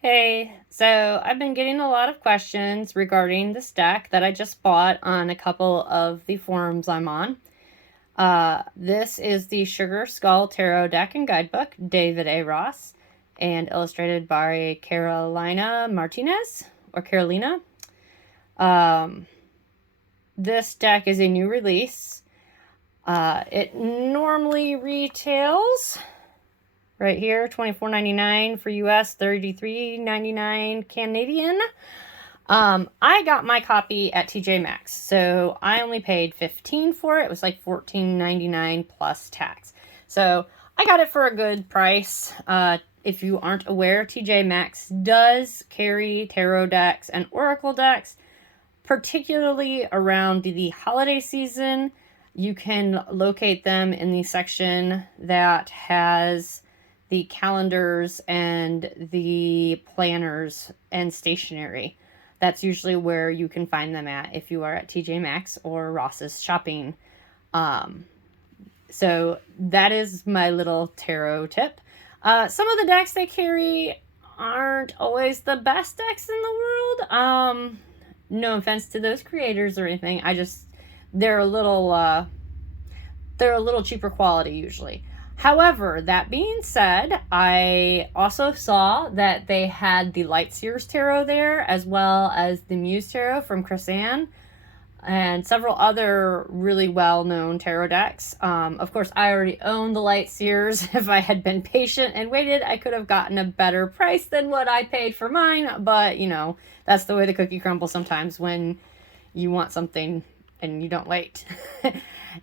Hey, so I've been getting a lot of questions regarding this deck that I just bought on a couple of the forums I'm on. This is the Sugar Skull Tarot deck and guidebook, David A. Ross, and illustrated by Carolina Martinez, or Carolina. This deck is a new release. It normally retails right here, $24.99 for US, $33.99 Canadian. I got my copy at TJ Maxx, so I only paid $15 for it. It was like $14.99 plus tax. So I got it for a good price. If you aren't aware, TJ Maxx does carry tarot decks and oracle decks, particularly around the holiday season. You can locate them in the section that has the calendars and the planners and stationery. That's usually where you can find them at if you are at TJ Maxx or Ross's shopping. So that is my little tarot tip. Some of the decks they carry aren't always the best decks in the world. No offense to those creators or anything. They're a little cheaper quality usually. However, that being said, I also saw that they had the Lightseers Tarot there, as well as the Muse Tarot from Chris-Anne, and several other really well-known tarot decks. Of course, I already own the Lightseers. If I had been patient and waited, I could have gotten a better price than what I paid for mine, but, you know, that's the way the cookie crumbles sometimes when you want something and you don't wait.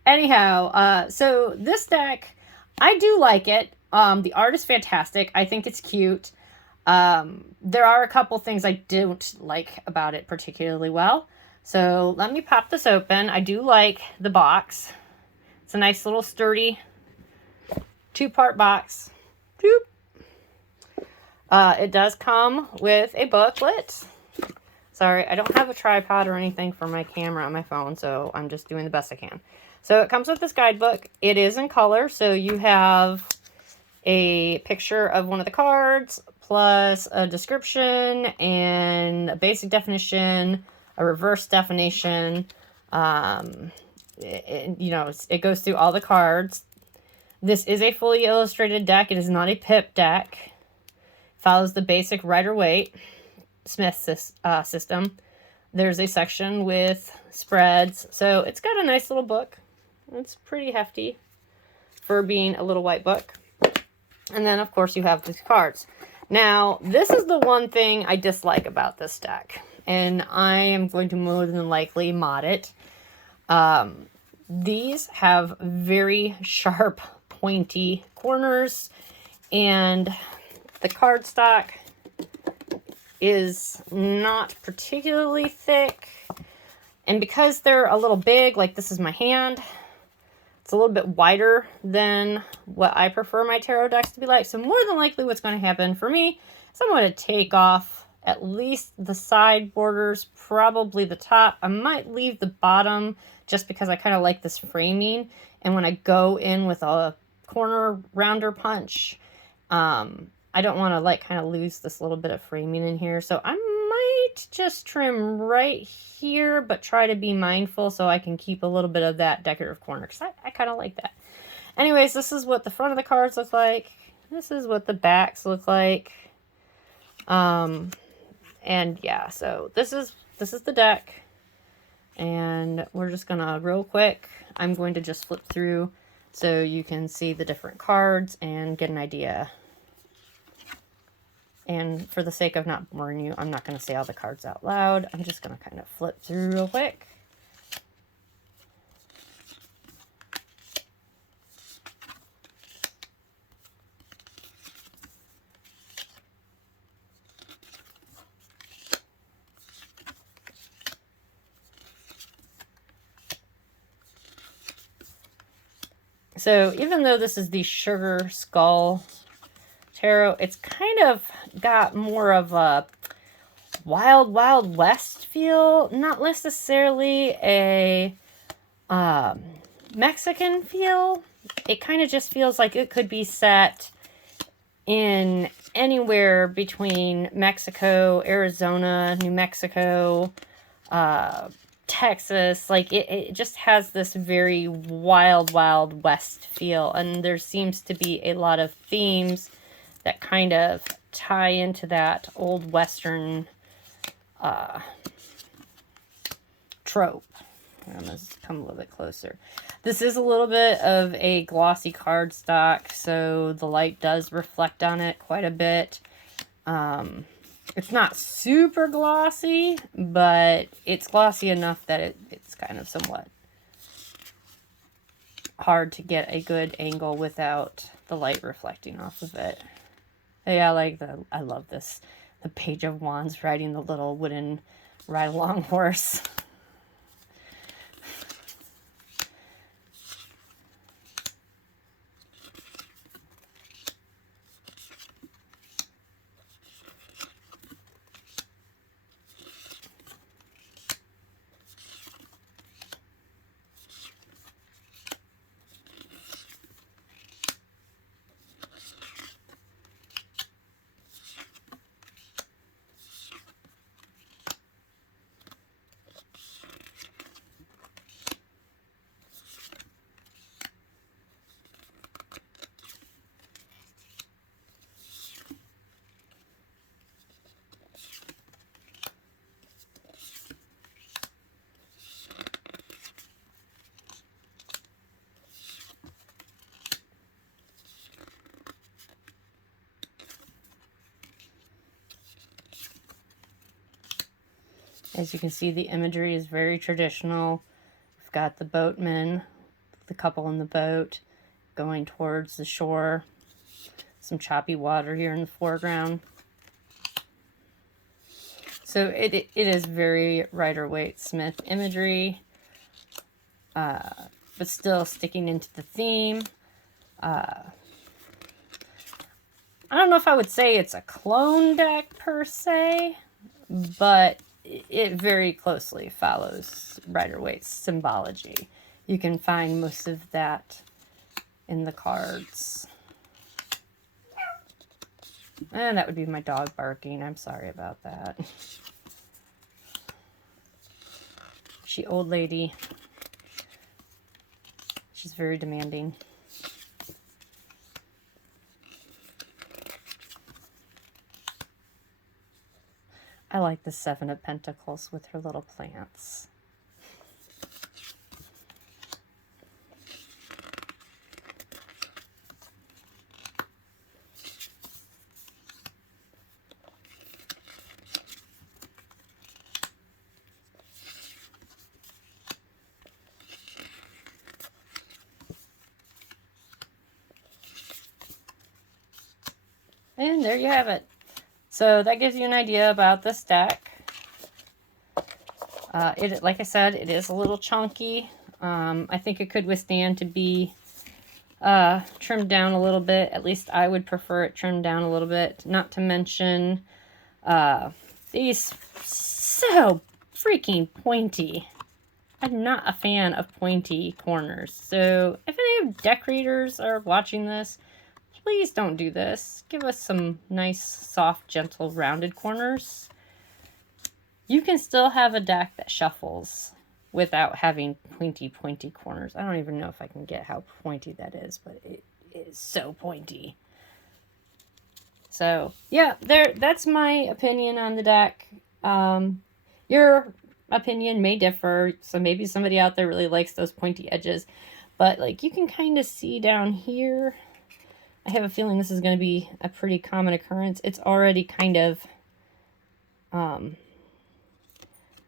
Anyhow, so this deck, I do like it. The art is fantastic. I think it's cute. There are a couple things I don't like about it particularly well. So let me pop this open. I do like the box. It's a nice little sturdy 2-part box. It does come with a booklet. Sorry, I don't have a tripod or anything for my camera on my phone, so I'm just doing the best I can. So it comes with this guidebook. It is in color, so you have a picture of one of the cards, plus a description and a basic definition, a reverse definition. It goes through all the cards. This is a fully illustrated deck. It is not a pip deck. It follows the basic Rider-Waite Smith system. There's a section with spreads, so it's got a nice little book. It's pretty hefty for being a little white book. And then, of course, you have these cards. Now, this is the one thing I dislike about this deck, and I am going to more than likely mod it. These have very sharp, pointy corners, and the cardstock is not particularly thick. And because they're a little big, like this is my hand, it's a little bit wider than what I prefer my tarot decks to be like. So more than likely what's going to happen for me is I'm going to take off at least the side borders, probably the top. I might leave the bottom just because I kind of like this framing. And when I go in with a corner rounder punch, I don't want to like kind of lose this little bit of framing in here. So I might just trim right here, but try to be mindful so I can keep a little bit of that decorative corner, because I kind of like that. Anyways, this is what the front of the cards look like. This is what the backs look like. And yeah, so this is the deck. And we're just gonna real quick, I'm going to just flip through so you can see the different cards and get an idea. And for the sake of not boring you, I'm not going to say all the cards out loud. I'm just going to kind of flip through real quick. So even though this is the Sugar Skull Tarot, it's kind of got more of a Wild Wild West feel, not necessarily a Mexican feel. It kind of just feels like it could be set in anywhere between Mexico, Arizona, New Mexico, Texas. Like, it just has this very wild, wild west feel. And there seems to be a lot of themes that kind of tie into that old Western trope. I'm going to come a little bit closer. This is a little bit of a glossy cardstock, so the light does reflect on it quite a bit. It's not super glossy, but it's glossy enough that it's kind of somewhat hard to get a good angle without the light reflecting off of it. Yeah, I love this. The Page of Wands riding the little wooden ride-along horse. As you can see, the imagery is very traditional. We've got the boatman, the couple in the boat, going towards the shore. Some choppy water here in the foreground. So it is very Rider-Waite-Smith imagery, but still sticking into the theme. I don't know if I would say it's a clone deck per se, but it very closely follows Rider-Waite's symbology. You can find most of that in the cards. And that would be my dog barking. I'm sorry about that. She old lady. She's very demanding. I like the Seven of Pentacles with her little plants. And there you have it. So that gives you an idea about this deck. Like I said, it is a little chunky. I think it could withstand to be trimmed down a little bit. At least I would prefer it trimmed down a little bit. Not to mention these so freaking pointy. I'm not a fan of pointy corners. So if any of deck readers are watching this, please don't do this. Give us some nice, soft, gentle, rounded corners. You can still have a deck that shuffles without having pointy corners. I don't even know if I can get how pointy that is, but it is so pointy. So, yeah, that's my opinion on the deck. Your opinion may differ, so maybe somebody out there really likes those pointy edges. But, like, you can kind of see down here. I have a feeling this is going to be a pretty common occurrence. It's already kind of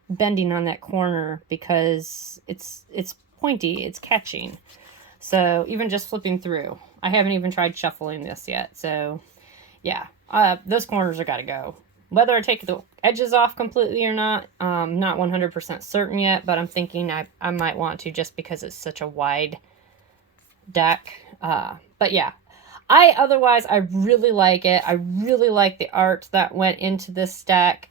bending on that corner because it's pointy, it's catching. So even just flipping through, I haven't even tried shuffling this yet. So yeah, those corners are got to go. Whether I take the edges off completely or not, not 100% certain yet, but I'm thinking I might want to just because it's such a wide deck. But yeah. Otherwise, I really like it. I really like the art that went into this deck.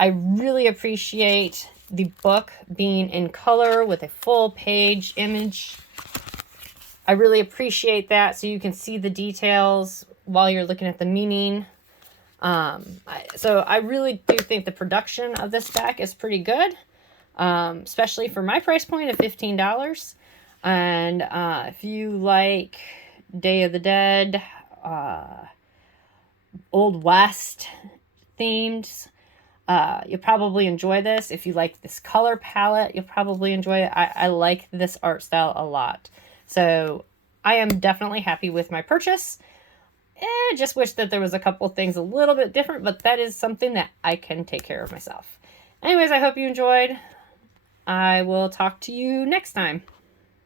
I really appreciate the book being in color with a full page image. I really appreciate that, so you can see the details while you're looking at the meaning. So I really do think the production of this deck is pretty good, especially for my price point of $15. And if you like Day of the Dead, Old West themed, you'll probably enjoy this. If you like this color palette, you'll probably enjoy it. I like this art style a lot. So I am definitely happy with my purchase. I just wish that there was a couple things a little bit different, but that is something that I can take care of myself. Anyways, I hope you enjoyed. I will talk to you next time.